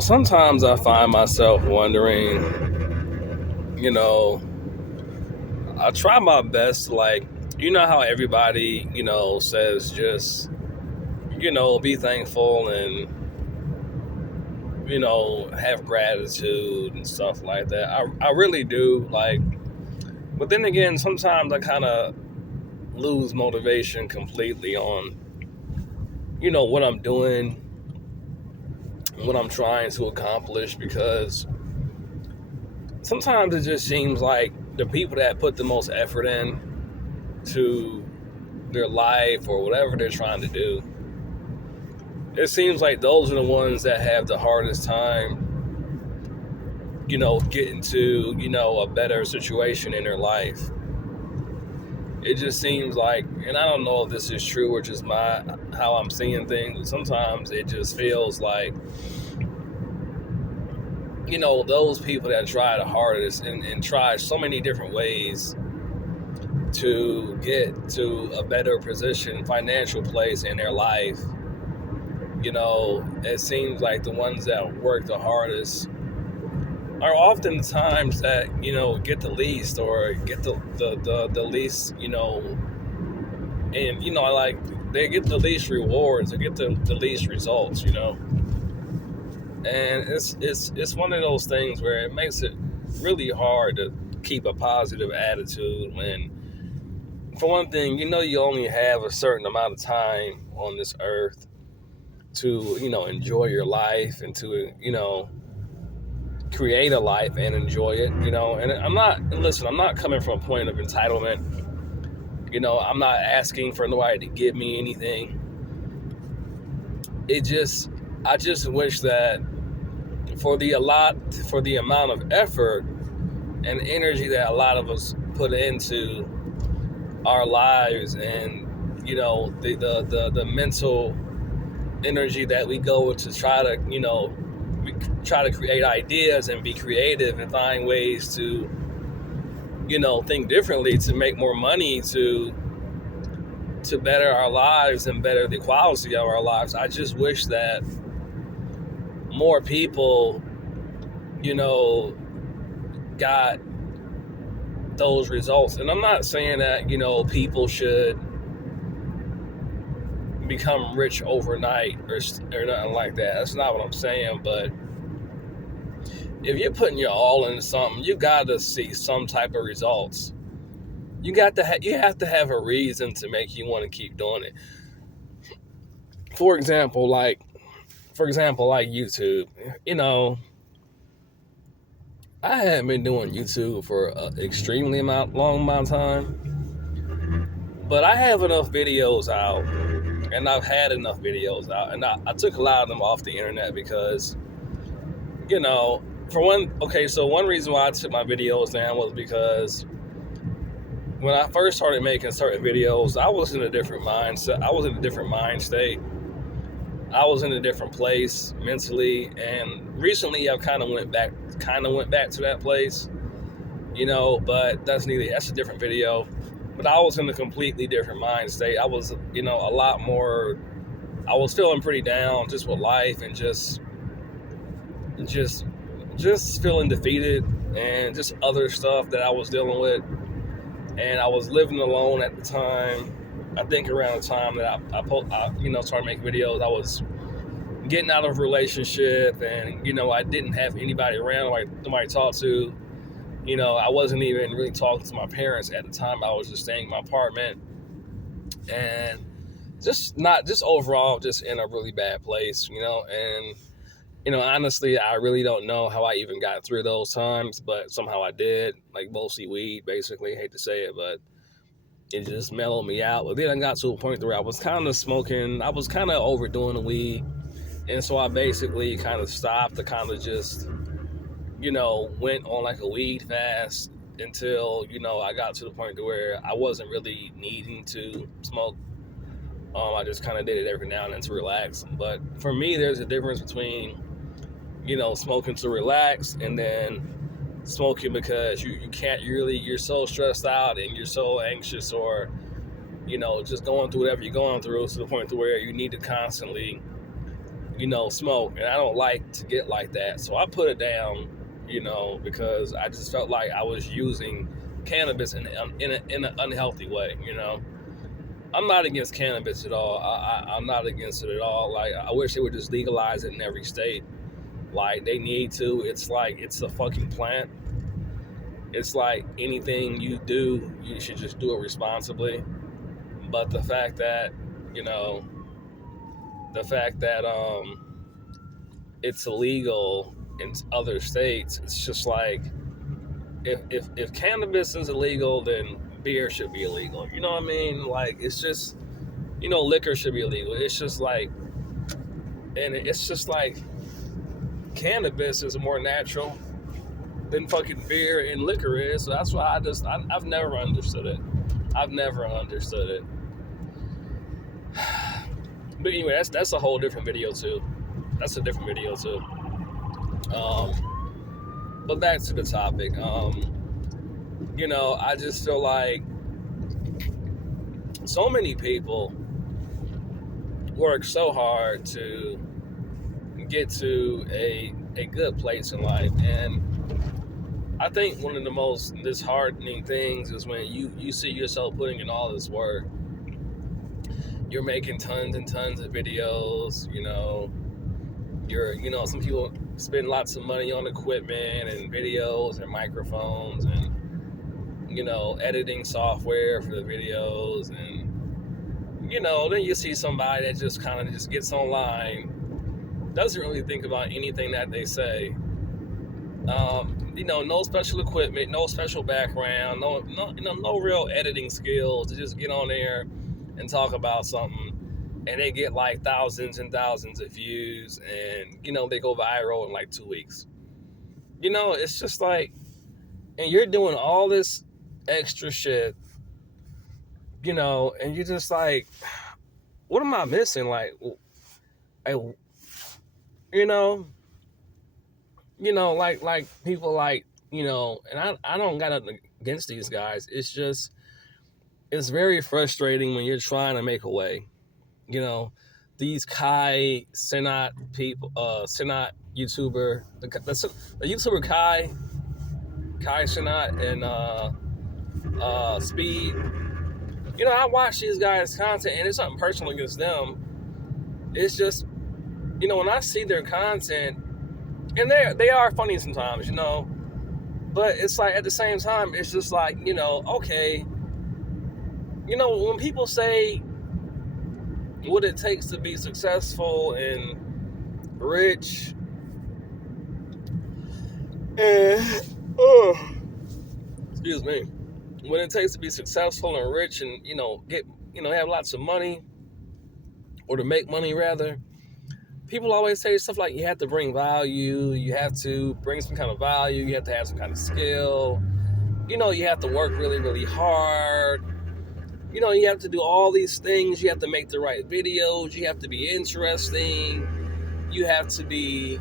Sometimes I find myself wondering, you know, I try my best, like, how everybody, says just, be thankful and, have gratitude and stuff like that. I really do, like, but then again, sometimes I kind of lose motivation completely on, what I'm doing, what I'm trying to accomplish, because sometimes it just seems like the people that put the most effort in to their life or whatever they're trying to do, it seems like those are the ones that have the hardest time, getting to, a better situation in their life. It just seems like, and I don't know if this is true or just how I'm seeing things, but sometimes it just feels like, those people that try the hardest and try so many different ways to get to a better position, financial place in their life, it seems like the ones that work the hardest are often the times that, get the least or get the least, and, I like, they get the least rewards or get the least results, and it's one of those things where it makes it really hard to keep a positive attitude when, for one thing, you only have a certain amount of time on this earth to, enjoy your life and to, create a life and enjoy it, and I'm not coming from a point of entitlement. I'm not asking for nobody to give me anything. I just wish that for the amount of effort and energy that a lot of us put into our lives, and the mental energy that we go to try to, we try to create ideas and be creative and find ways to, think differently, to make more money, to better our lives and better the quality of our lives. I just wish that more people, got those results. And I'm not saying that, people should become rich overnight or nothing like that. That's not what I'm saying. But if you're putting your all into something, you got to see some type of results. You have to have a reason to make you want to keep doing it. For example, like YouTube. I haven't been doing YouTube for an extremely long amount of time, but I have enough videos out, and I've had enough videos out, and I took a lot of them off the internet because, for one, okay, so one reason why I took my videos down was because when I first started making certain videos, I was in a different mindset. I was in a different mind state. I was in a different place mentally, and recently I kind of went back to that place, but that's a different video. But I was in a completely different mind state. I was, a lot more, I was feeling pretty down just with life and just feeling defeated and just other stuff that I was dealing with. And I was living alone at the time. I think around the time that I started making videos, I was getting out of a relationship, and I didn't have anybody around, like nobody to talk to. I wasn't even really talking to my parents at the time. I was just staying in my apartment, and just overall just in a really bad place. And honestly, I really don't know how I even got through those times, but somehow I did. Like mostly weed, basically. Hate to say it, but it just mellowed me out. But then I got to a point where I was kind of smoking. I was kind of overdoing the weed. And so I basically kind of stopped to kind of just, went on like a weed fast until, I got to the point to where I wasn't really needing to smoke. I just kind of did it every now and then to relax. But for me, there's a difference between, smoking to relax and then smoking because you can't really, you're so stressed out and you're so anxious, or, just going through whatever you're going through to the point to where you need to constantly, smoke, and I don't like to get like that. So I put it down, because I just felt like I was using cannabis in an unhealthy way. I'm not against cannabis at all. I'm not against it at all. Like, I wish they would just legalize it in every state. Like, they need to. It's like, it's a fucking plant. It's like anything you do, you should just do it responsibly. But the fact that, it's illegal in other states, it's just like, if cannabis is illegal, then beer should be illegal. You know what I mean? Like, it's just, liquor should be illegal. It's just like, and it's just like, cannabis is more natural than fucking beer and liquor is. So that's why I've never understood it. I've never understood it. But anyway, that's a whole different video too. That's a different video too. But back to the topic. I just feel like so many people work so hard to get to a good place in life, and I think one of the most disheartening things is when you see yourself putting in all this work. You're making tons and tons of videos, some people spend lots of money on equipment and videos and microphones and, editing software for the videos. And, then you see somebody that just kind of just gets online, doesn't really think about anything that they say. No special equipment, no special background, no real editing skills to just get on there and talk about something, and they get like thousands and thousands of views, and they go viral in like 2 weeks. It's just like, and you're doing all this extra shit, and you're just like, what am I missing? Like, like people like, and I don't got nothing against these guys. It's just, it's very frustrating when you're trying to make a way. These Kai Cenat people, Cenat YouTuber, the YouTuber Kai Cenat and Speed. I watch these guys' content, and it's something personal against them. It's just, when I see their content, and they are funny sometimes, but it's like, at the same time, it's just like, okay, when people say what it takes to be successful and rich, and excuse me, when it takes to be successful and rich and get have lots of money, or to make money rather, people always say stuff like, you have to bring value, you have to bring some kind of value, you have to have some kind of skill, you have to work really, really hard. You have to do all these things. You have to make the right videos. You have to be interesting. You have to be,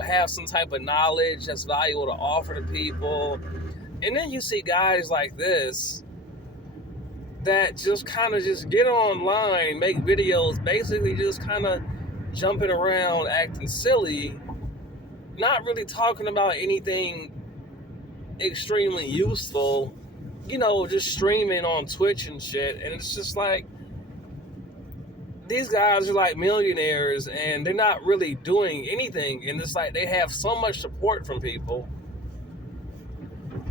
have some type of knowledge that's valuable to offer to people. And then you see guys like this that just kind of just get online, make videos, basically just kind of jumping around, acting silly, not really talking about anything extremely useful, just streaming on Twitch and shit. And it's just like, these guys are like millionaires and they're not really doing anything. And it's like, they have so much support from people.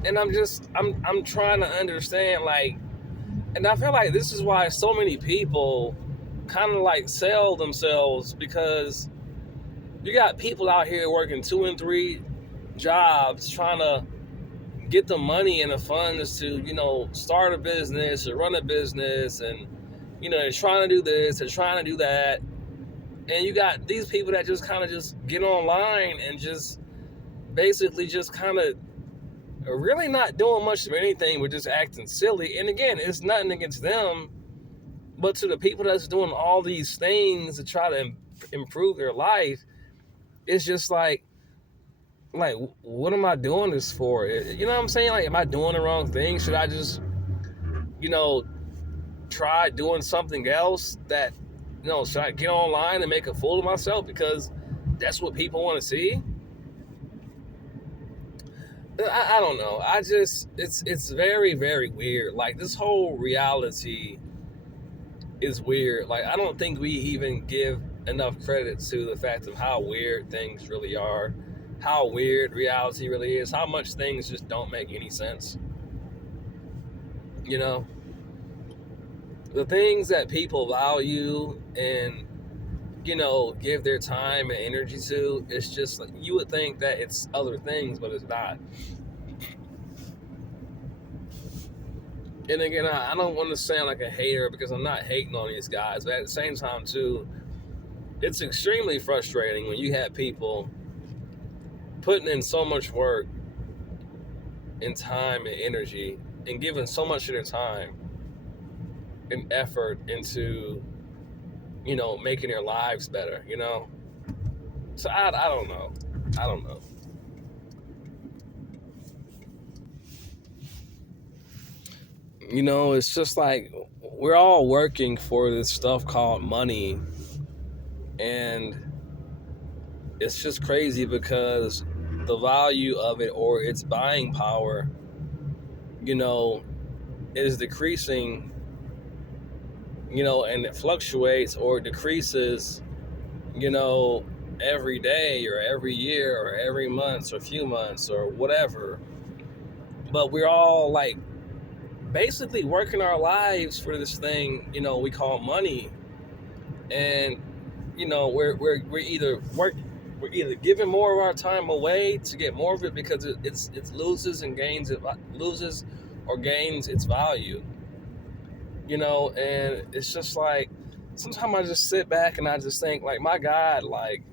And I'm trying to understand, like, and I feel like this is why so many people kind of like sell themselves, because you got people out here working 2 and 3 jobs trying to get the money and the funds to, start a business or run a business, and, they're trying to do this, they're trying to do that. And you got these people that just kind of just get online and just basically just kind of really not doing much of anything, but just acting silly. And again, it's nothing against them, but to the people that's doing all these things to try to improve their life, it's just like, what am I doing this for? You know what I'm saying? Like, am I doing the wrong thing? Should I just, try doing something else that, should I get online and make a fool of myself because that's what people want to see? I don't know. It's very, very weird. Like, this whole reality is weird. Like, I don't think we even give enough credit to the fact of how weird things really are, how weird reality really is, how much things just don't make any sense. You know, the things that people value and give their time and energy to, it's just like you would think that it's other things, but it's not. And again, I don't want to sound like a hater because I'm not hating on these guys, but at the same time too, it's extremely frustrating when you have people putting in so much work and time and energy and giving so much of their time and effort into making their lives better. So I don't know. I don't know. It's just like we're all working for this stuff called money, and it's just crazy because the value of it, or its buying power, is decreasing, and it fluctuates or decreases, every day or every year or every month or few months or whatever. But we're all like basically working our lives for this thing, we call money. And, we're either giving more of our time away to get more of it because it loses or gains its value. And it's just like sometimes I just sit back and I just think, like, my God, like,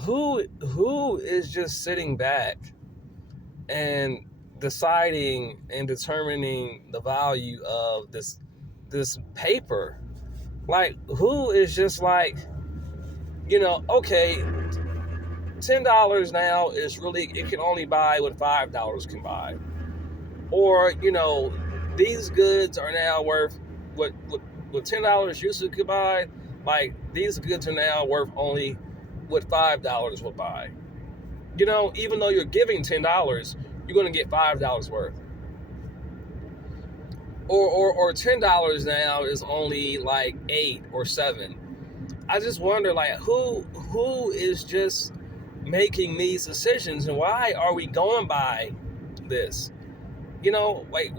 who is just sitting back and deciding and determining the value of this paper? Like, who is just like, okay, $10 now is really, it can only buy what $5 can buy. Or, these goods are now worth what $10 used to could buy. Like, these goods are now worth only what $5 would buy. Even though you're giving $10, you're going to get $5 worth. Or $10 now is only like 8 or 7. I just wonder, like, who is just making these decisions, and why are we going by this? Like,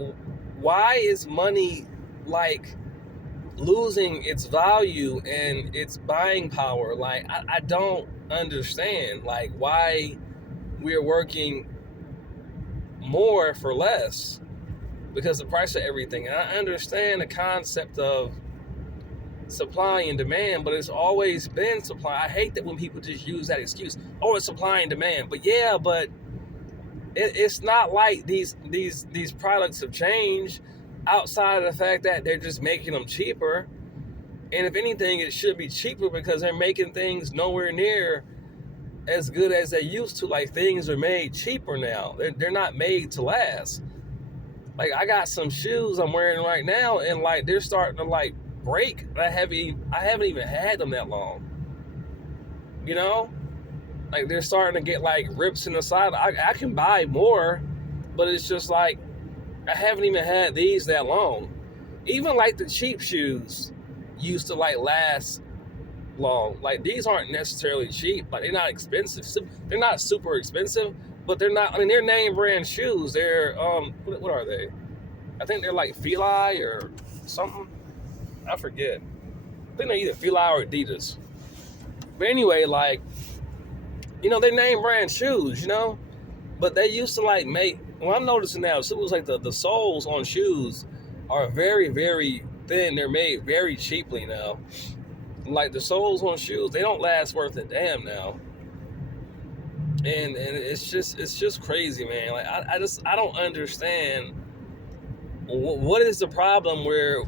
why is money like losing its value and its buying power? Like, I don't understand, like, why we're working more for less because the price of everything. And I understand the concept of supply and demand, but it's always been supply. I hate that when people just use that excuse. Oh, it's supply and demand. But yeah, but it's not like these products have changed outside of the fact that they're just making them cheaper. And if anything, it should be cheaper because they're making things nowhere near as good as they used to. Like, things are made cheaper now. They're not made to last. Like, I got some shoes I'm wearing right now, and like they're starting to like break. I haven't even had them that long. Like, they're starting to get like rips in the side. I can buy more, but it's just like I haven't even had these that long. Even like the cheap shoes used to like last long. Like, these aren't necessarily cheap. Like, they're not expensive. They're not super expensive, but they're not. I mean, they're name brand shoes. They're what are they? I think they're like Fila or something. I forget. I think they're either Fila or Adidas. But anyway, like, they're name brand shoes, but they used to like make. Well, I'm noticing now, so it was like the soles on shoes are very, very thin. They're made very cheaply now. Like, the soles on shoes, they don't last worth a damn now. And it's just crazy, man. Like, I don't understand what is the problem where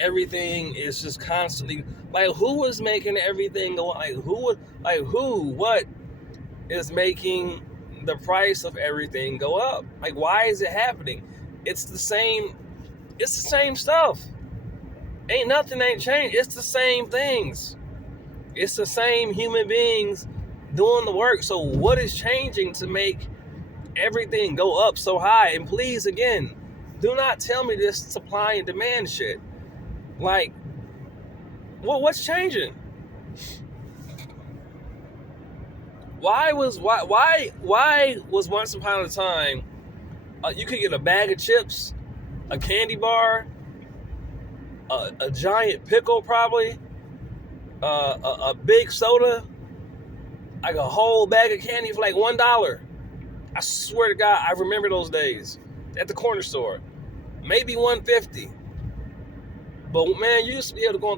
everything is just constantly, like, who is making everything go, what is making the price of everything go up? Like, why is it happening? It's the same stuff. Nothing ain't changed. It's the same things. It's the same human beings doing the work. So what is changing to make everything go up so high? And please, again, do not tell me this supply and demand shit. Like, what's changing? Why was once upon a time you could get a bag of chips, a candy bar, a giant pickle, probably a big soda, like a whole bag of candy for like $1. I swear to God, I remember those days at the corner store. Maybe $1.50. But man, you used to be able to go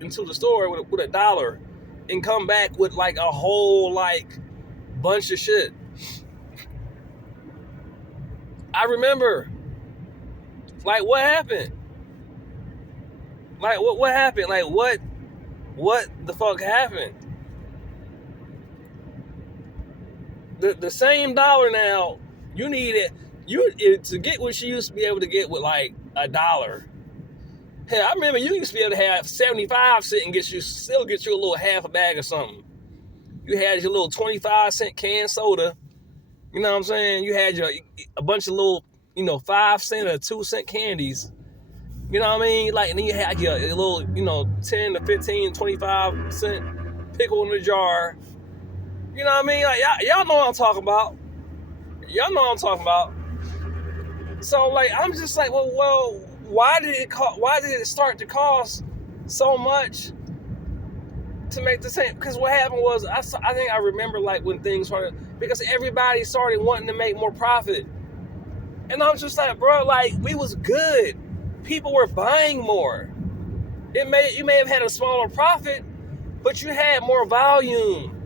into the store with $1 and come back with like a whole like bunch of shit. I remember. Like, what happened? Like, what happened? Like, what the fuck happened? The same dollar now, you need it to get what you used to be able to get with like $1. Hell, I remember you used to be able to have 75 cents and still get you a little half a bag or something. You had your little 25-cent canned soda. You know what I'm saying? You had a bunch of little, 5-cent or 2-cent candies. You know what I mean? Like, and then you had your little, 10 to 15, 25-cent pickle in the jar. You know what I mean? Like, y'all know what I'm talking about. Y'all know what I'm talking about. So, like, I'm just like, well, why did it start to cost so much to make the same? Because what happened was, I think I remember, like, when things started, because everybody started wanting to make more profit. And I'm just like, bro, like, we was good. People were buying more. You may have had a smaller profit, but you had more volume.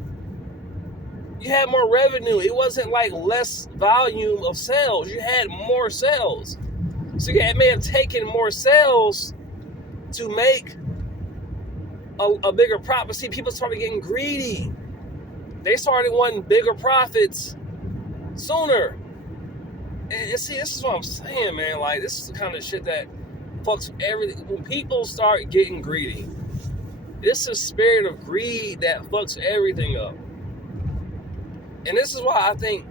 You had more revenue. It wasn't like less volume of sales. You had more sales. So you may have taken more sales to make a bigger profit. See, people started getting greedy. They started wanting bigger profits sooner. And see, this is what I'm saying, man. Like, this is the kind of shit that fucks everything. When people start getting greedy, it's a spirit of greed that fucks everything up. And this is why I think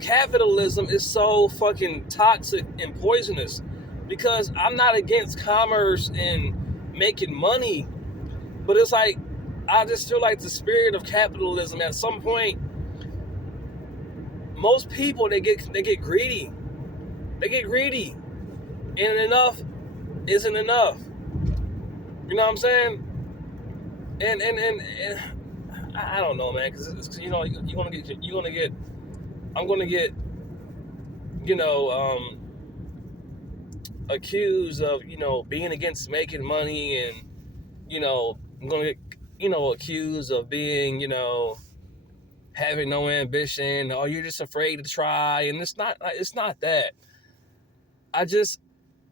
capitalism is so fucking toxic and poisonous. Because I'm not against commerce and making money, but it's like, I just feel like the spirit of capitalism, at some point, most people, they get greedy. They get greedy. And enough isn't enough. You know what I'm saying? And I don't know, man, because I'm gonna get accused of being against making money, and I'm gonna get accused of being having no ambition, or you're just afraid to try. And it's not that.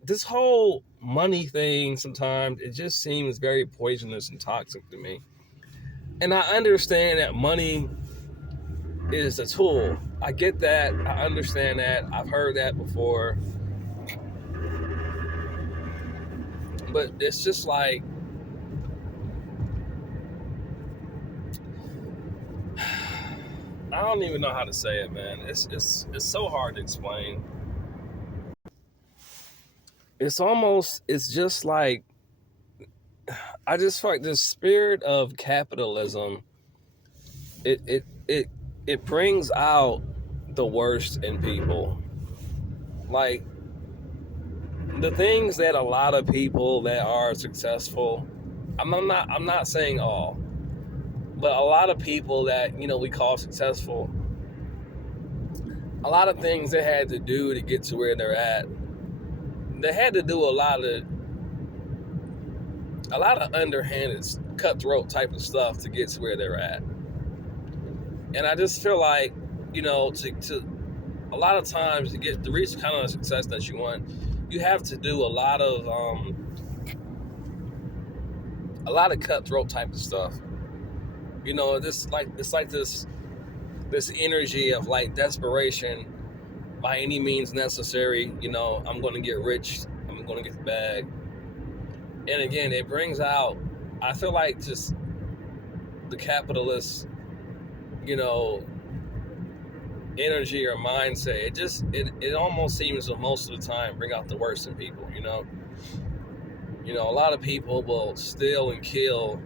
This whole money thing, sometimes it just seems very poisonous and toxic to me. And I understand that money is a tool. I get that. I understand that. I've heard that before. But it's just like, I don't even know how to say it, man. It's so hard to explain. It's just like, I just feel like this spirit of capitalism, it brings out the worst in people. Like, the things that a lot of people that are successful, I'm not saying all, but a lot of people that we call successful, a lot of things they had to do to get to where they're at. They had to do a lot of underhanded, cutthroat type of stuff to get to where they're at. And I just feel like, to a lot of times to reach the kind of success that you want, you have to do a lot of cutthroat type of stuff. It's like this energy of like desperation by any means necessary. I'm going to get rich. I'm going to get the bag. And again, it brings out, I feel like, just the capitalist, you know, energy or mindset. It almost seems to most of the time bring out the worst in people. A lot of people will steal and kill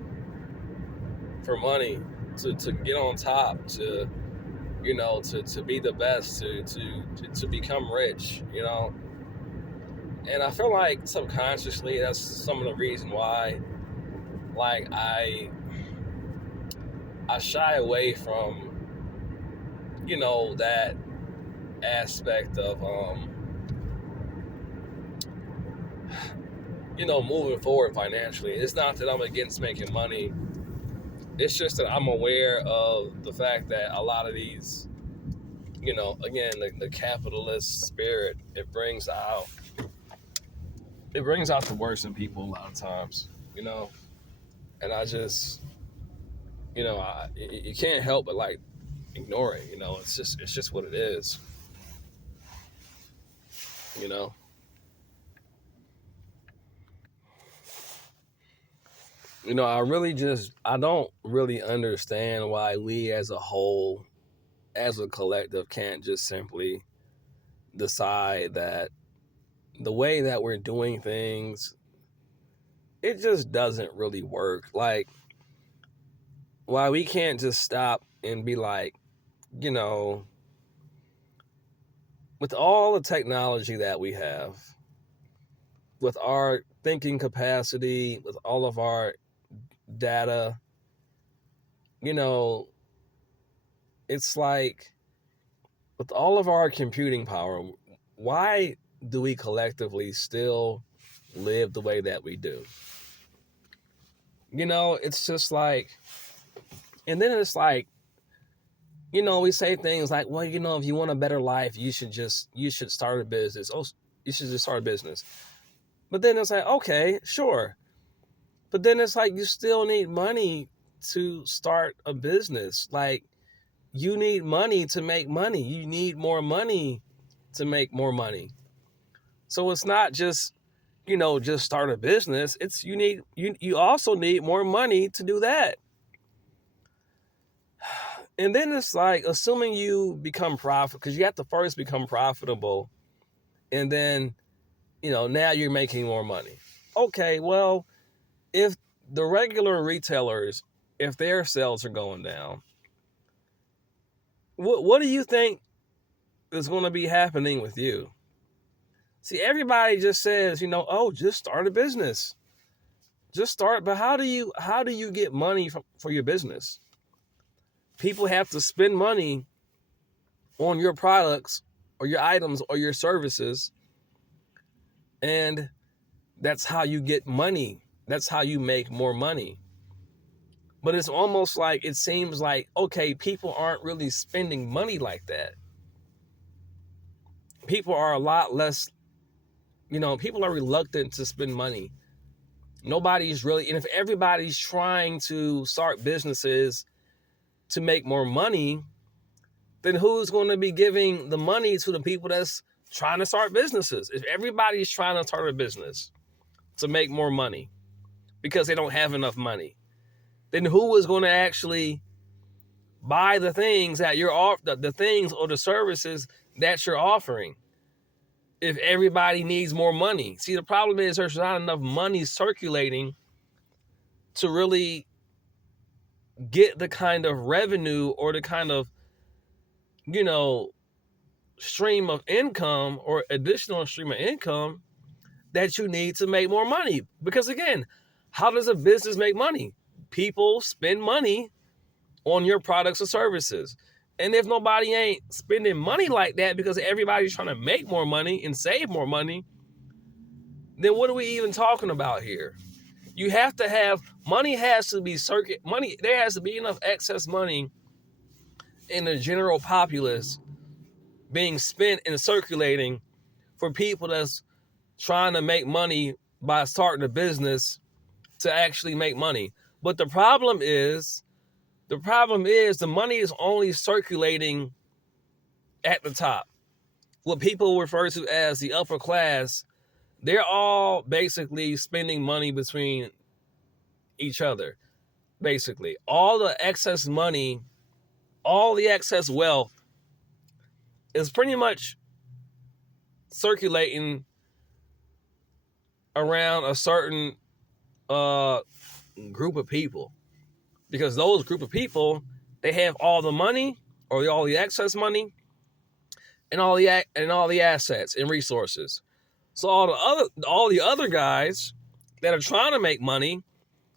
for money, to get on top, to be the best, to become rich. And I feel like subconsciously that's some of the reason why, like, I shy away from, that aspect of, moving forward financially. It's not that I'm against making money. It's just that I'm aware of the fact that a lot of these, again, the capitalist spirit, it brings out the worst in people a lot of times, and I just, you can't help but, like, ignore it. It's just what it is. you know I don't really understand why we as a whole, as a collective, can't just simply decide that the way that we're doing things, it just doesn't really work. Like, why we can't just stop and be like, you know with all the technology that we have, with our thinking capacity, with all of our data, you know, it's like, with all of our computing power, why do we collectively still live the way that we do? It's just like, and then it's like, we say things like, well, if you want a better life, you should start a business. Oh, you should just start a business. But then it's like, okay, sure. But then it's like, you still need money to start a business. Like, you need money to make money. You need more money to make more money. So it's not just, just start a business. It's you also need more money to do that. And then it's like, assuming you become profitable, because you have to first become profitable, and then, now you're making more money. Okay, well, if the regular retailers, if their sales are going down, what do you think is going to be happening with you? See, everybody just says, oh, just start a business. Just start, but how do you get money for your business? People have to spend money on your products or your items or your services, and that's how you get money. That's how you make more money. But it's almost like, it seems like, okay, people aren't really spending money like that. People are a lot less, people are reluctant to spend money. Nobody's really, and if everybody's trying to start businesses to make more money, then who's going to be giving the money to the people that's trying to start businesses? If everybody's trying to start a business to make more money because they don't have enough money, then who is going to actually buy the things that you're the things or the services that you're offering? If everybody needs more money. See, the problem is there's not enough money circulating to really get the kind of revenue or the kind of, stream of income or additional stream of income that you need to make more money. Because again, how does a business make money? People spend money on your products or services. And if nobody ain't spending money like that because everybody's trying to make more money and save more money, then what are we even talking about here? You have to have money, has to be money. There has to be enough excess money in the general populace being spent and circulating for people that's trying to make money by starting a business to actually make money. But the problem is the money is only circulating at the top. What people refer to as the upper class, they're all basically spending money between each other. Basically, all the excess money, all the excess wealth is pretty much circulating around a certain group of people, because those group of people, they have all the money or all the excess money and all the assets and resources. So all the other guys that are trying to make money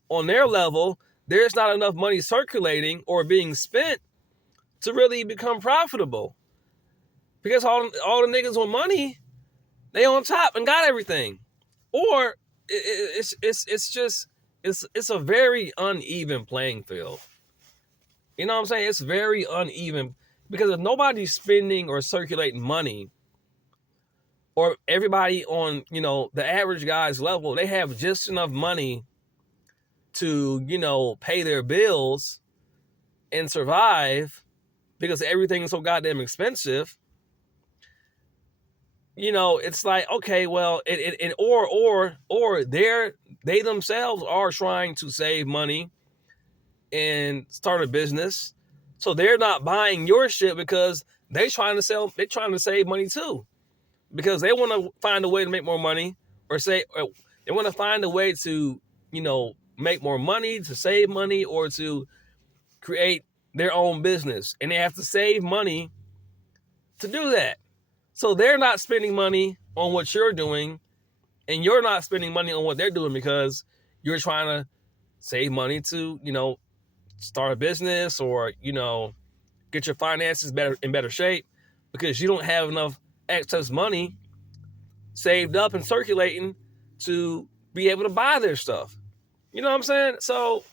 on their level, there's not enough money circulating or being spent to really become profitable, because all the niggas with money, they on top and got everything. Or it's a very uneven playing field. You know what I'm saying? It's very uneven, because if nobody's spending or circulating money, or everybody on, the average guy's level, they have just enough money to, pay their bills and survive, because everything is so goddamn expensive. It's like, okay, well, or they themselves are trying to save money and start a business, so they're not buying your shit because they're trying to save money too, because they want to find a way to make more money, or they want to find a way to, make more money, to save money, or to create their own business, and they have to save money to do that. So they're not spending money on what you're doing, and you're not spending money on what they're doing, because you're trying to save money to, start a business, or, get your finances in better shape, because you don't have enough excess money saved up and circulating to be able to buy their stuff. You know what I'm saying? So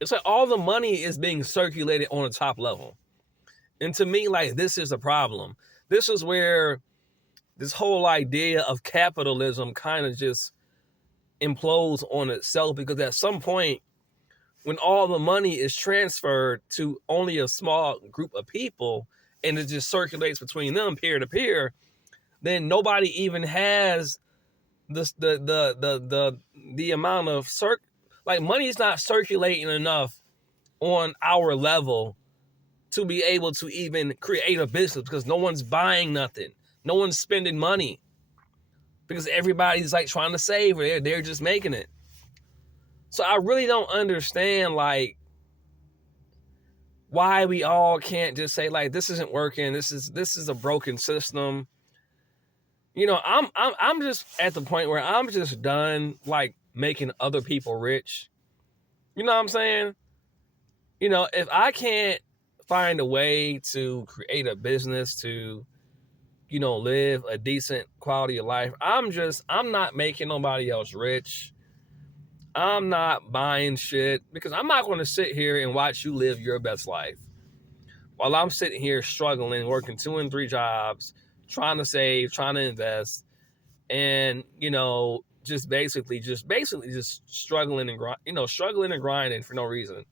it's like all the money is being circulated on the top level. And to me, like, this is a problem. This is where this whole idea of capitalism kind of just implodes on itself, because at some point, when all the money is transferred to only a small group of people and it just circulates between them peer to peer, then nobody even has the amount of money is not circulating enough on our level to be able to even create a business, because no one's buying nothing. No one's spending money, because everybody's like trying to save, or they're just making it. So I really don't understand, like, why we all can't just say, like, this isn't working. This is a broken system. I'm just at the point where I'm just done, like, making other people rich. You know what I'm saying? If I can't find a way to create a business to, live a decent quality of life, I'm not making nobody else rich. I'm not buying shit, because I'm not going to sit here and watch you live your best life while I'm sitting here struggling, working 2 and 3 jobs, trying to save, trying to invest, and, just basically struggling and grinding for no reason.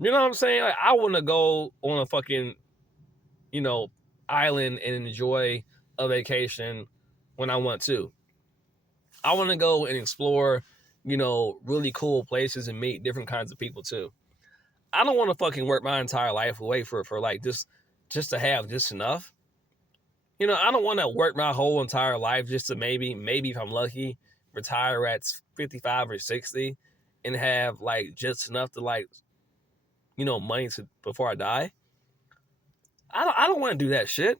You know what I'm saying? Like, I want to go on a fucking, island and enjoy a vacation when I want to. I want to go and explore, really cool places and meet different kinds of people too. I don't want to fucking work my entire life away for like just to have just enough. I don't want to work my whole entire life just to maybe if I'm lucky, retire at 55 or 60 and have like just enough to, like, money before I die. I don't want to do that shit.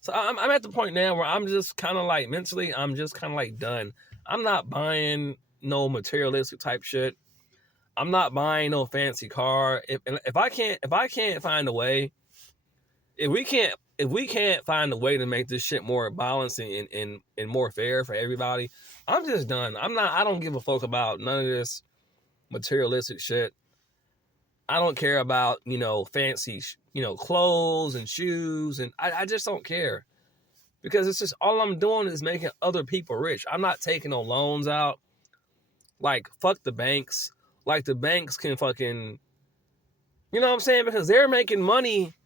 So I'm at the point now where I'm just kind of like mentally, I'm just kind of like done. I'm not buying no materialistic type shit. I'm not buying no fancy car. If I can't find a way, if we can't find a way to make this shit more balanced and more fair for everybody, I'm just done. I don't give a fuck about none of this materialistic shit. I don't care about, fancy, clothes and shoes. And I just don't care, because it's just all I'm doing is making other people rich. I'm not taking no loans out. Like, fuck the banks. Like, the banks can fucking, you know what I'm saying? Because they're making money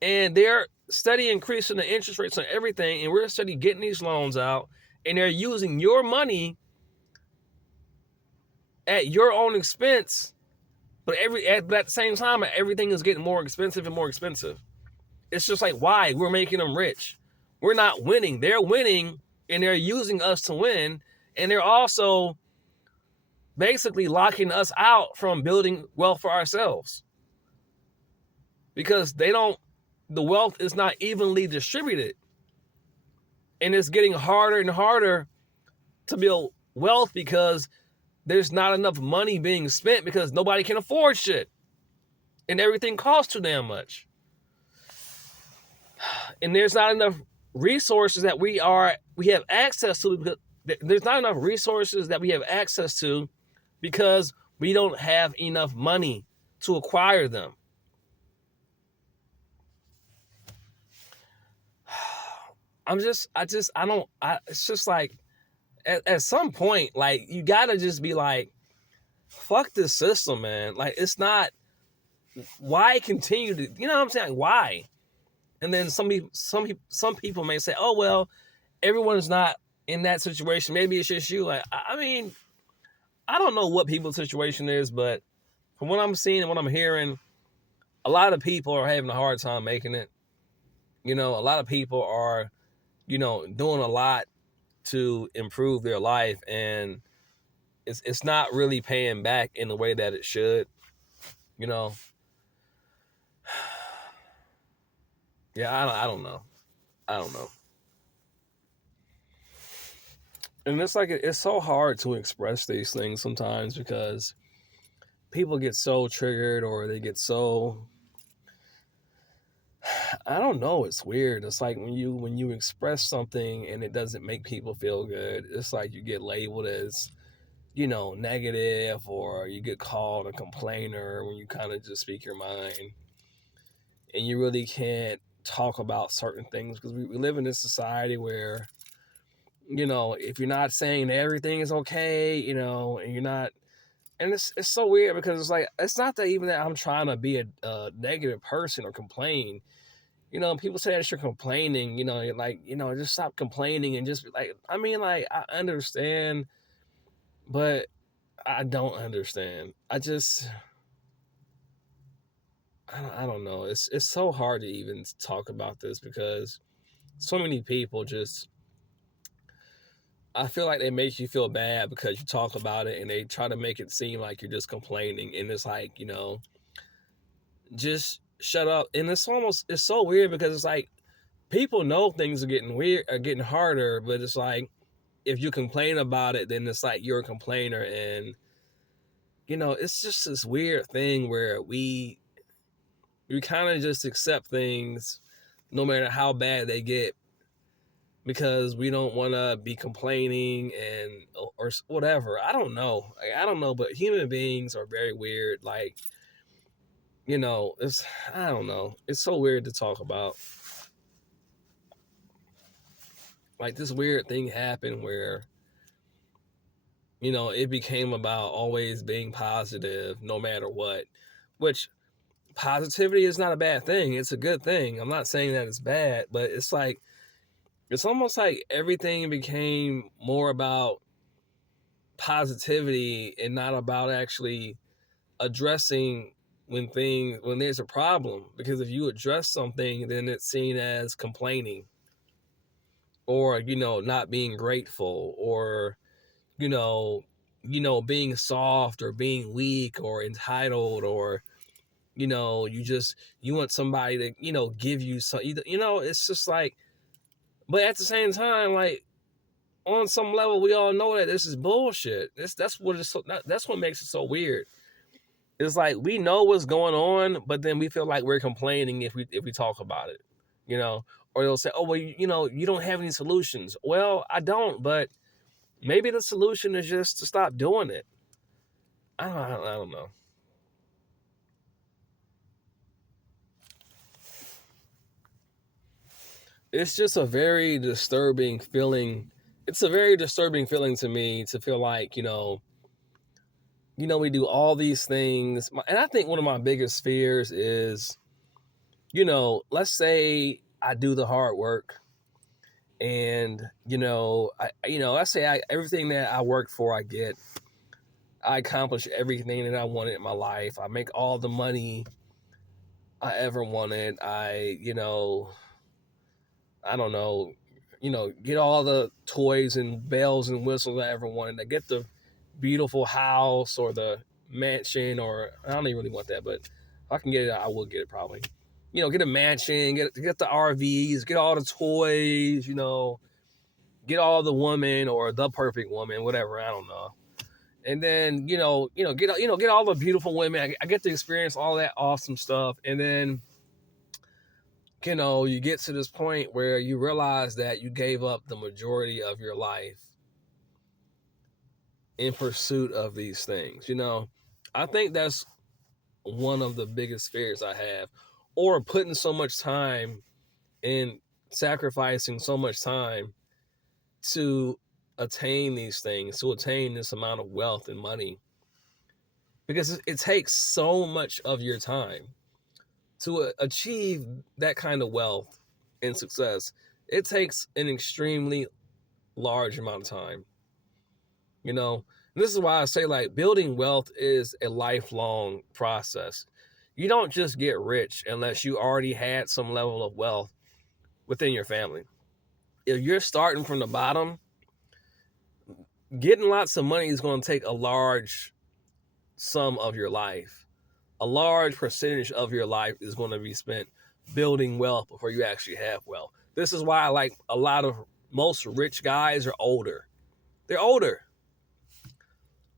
and they're steady increasing the interest rates on everything, and we're steady getting these loans out, and they're using your money at your own expense, but at the same time, everything is getting more expensive and more expensive. It's just like, why? We're making them rich. We're not winning. They're winning, and they're using us to win, and they're also basically locking us out from building wealth for ourselves, because the wealth is not evenly distributed, and it's getting harder and harder to build wealth because there's not enough money being spent because nobody can afford shit, and everything costs too damn much, and there's not enough resources that we have access to, because there's not enough resources that we have access to because we don't have enough money to acquire them. It's just like, at some point, like, you gotta just be like, fuck this system, man. Like, it's not, why continue to, you know what I'm saying? Like, why? And then some people may say, oh, well, everyone's not in that situation. Maybe it's just you. Like, I mean, I don't know what people's situation is, but from what I'm seeing and what I'm hearing, a lot of people are having a hard time making it. You know, a lot of people are, doing a lot to improve their life, and it's not really paying back in the way that it should. Yeah, I don't know. I don't know. And it's like, it's so hard to express these things sometimes because people get so triggered, or they get so, I don't know, it's weird. It's like when you express something and it doesn't make people feel good, it's like you get labeled as, negative, or you get called a complainer when you kind of just speak your mind, and you really can't talk about certain things because we live in this society where, if you're not saying that everything is okay, and you're not, and it's so weird because it's like, it's not that even that I'm trying to be a negative person or complain. People say that you're complaining, like, just stop complaining and just be like, I mean, like, I understand, but I don't understand. I don't know. It's so hard to even talk about this because so many people just, I feel like they make you feel bad because you talk about it, and they try to make it seem like you're just complaining, and it's like, just shut up. And it's so weird because it's like, people know things are getting harder, but it's like, if you complain about it, then it's like you're a complainer. And it's just this weird thing where we kind of just accept things no matter how bad they get, because we don't want to be complaining or whatever. I don't know. I don't know, but human beings are very weird. Like, it's, I don't know. It's so weird to talk about. Like, this weird thing happened where, it became about always being positive no matter what, which, positivity is not a bad thing. It's a good thing. I'm not saying that it's bad, but it's like, it's almost like everything became more about positivity and not about actually addressing when there's a problem. Because if you address something, then it's seen as complaining, or, not being grateful, or, you know, being soft, or being weak, or entitled, or, you want somebody to, give you some, it's just like, but at the same time, like, on some level, we all know that this is bullshit. That's what makes it so weird. It's like, we know what's going on, but then we feel like we're complaining if we talk about it, or they'll say, oh, well, you don't have any solutions. Well, I don't, but maybe the solution is just to stop doing it. I don't know. It's just a very disturbing feeling. It's a very disturbing feeling to me to feel like, we do all these things. And I think one of my biggest fears is let's say I do the hard work, and let's say everything that I work for, I accomplish everything that I wanted in my life. I make all the money I ever wanted. I don't know, get all the toys and bells and whistles I ever wanted. I get the beautiful house or the mansion, or I don't even really want that, but if I can get it, I will get it probably. Get a mansion, get the RVs, get all the toys, get all the woman or the perfect woman, whatever, I don't know. And then, get all the beautiful women. I get to experience all that awesome stuff. And then, you get to this point where you realize that you gave up the majority of your life in pursuit of these things. I think that's one of the biggest fears I have, or putting so much time in sacrificing so much time to attain these things, to attain this amount of wealth and money, because it takes so much of your time to achieve that kind of wealth and success. It takes an extremely large amount of time. And this is why I say, like, building wealth is a lifelong process. You don't just get rich unless you already had some level of wealth within your family. If you're starting from the bottom, getting lots of money is going to take a large sum of your life. A large percentage of your life is going to be spent building wealth before you actually have wealth. This is why, like, most rich guys are older. They're older.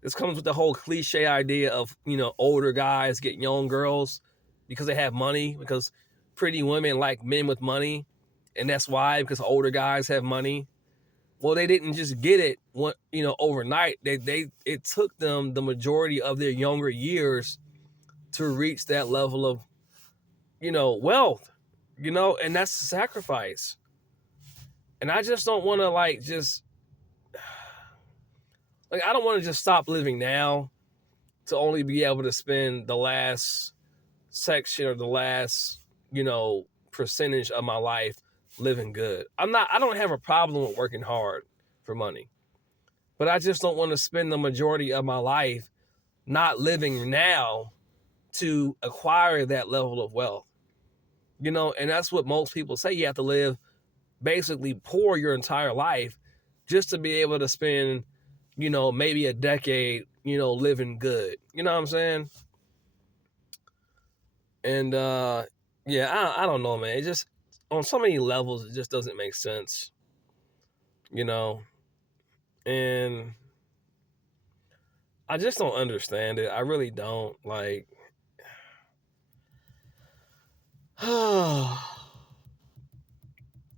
This comes with the whole cliche idea of, older guys get young girls because they have money, because pretty women like men with money. And that's why, because older guys have money. Well, they didn't just get it overnight. It took them the majority of their younger years to reach that level of, wealth, and that's a sacrifice. And I just don't want to I don't want to just stop living now to only be able to spend the last section or the last, percentage of my life living good. I don't have a problem with working hard for money, but I just don't want to spend the majority of my life not living now to acquire that level of wealth. And that's what most people say. You have to live basically poor your entire life just to be able to spend, maybe a decade, living good. You know what I'm saying? And yeah, I don't know, man. It just, on so many levels, it just doesn't make sense. And I just don't understand it. I really don't. Like, I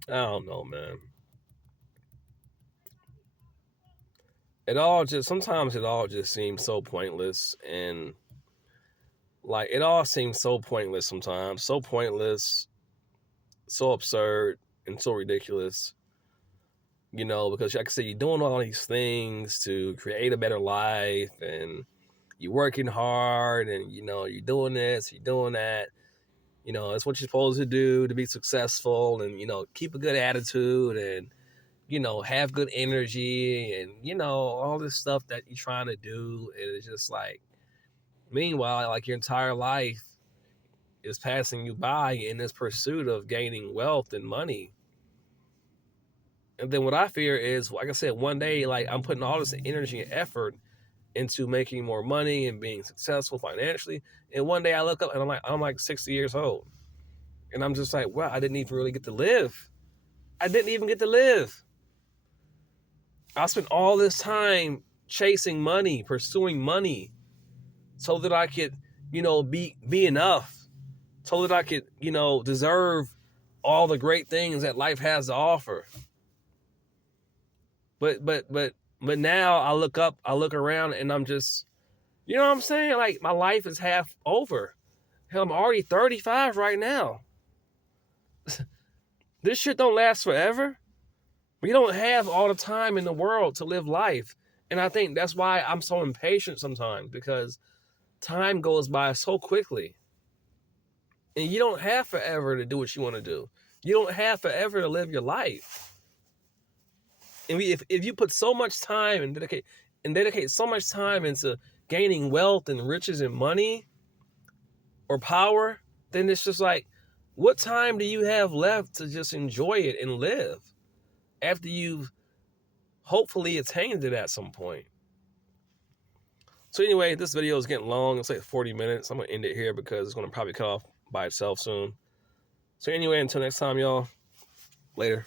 don't know, man. Sometimes it all just seems so pointless, and like, it all seems so pointless sometimes, so pointless, so absurd, and so ridiculous. Because like I said, you're doing all these things to create a better life, and you're working hard, and you're doing this, you're doing that. It's what you're supposed to do to be successful, and keep a good attitude, and have good energy, and all this stuff that you're trying to do. And it's just like, meanwhile, like, your entire life is passing you by in this pursuit of gaining wealth and money. And then what I fear is, like I said, one day, like, I'm putting all this energy and effort into making more money and being successful financially, and one day I look up and I'm like 60 years old, and I'm just like, wow, I didn't even really get to live. I didn't even get to live. I spent all this time chasing money, pursuing money, so that I could, be enough, so that I could, deserve all the great things that life has to offer. But now I look up, I look around, and I'm just, you know what I'm saying? Like, my life is half over. Hell, I'm already 35 right now. This shit don't last forever. We don't have all the time in the world to live life. And I think that's why I'm so impatient sometimes, because time goes by so quickly. And you don't have forever to do what you want to do. You don't have forever to live your life. And if you put so much time and dedicate so much time into gaining wealth and riches and money or power, then it's just like, what time do you have left to just enjoy it and live after you've hopefully attained it at some point? So anyway, this video is getting long. It's like 40 minutes. I'm going to end it here because it's going to probably cut off by itself soon. So anyway, until next time, y'all. Later.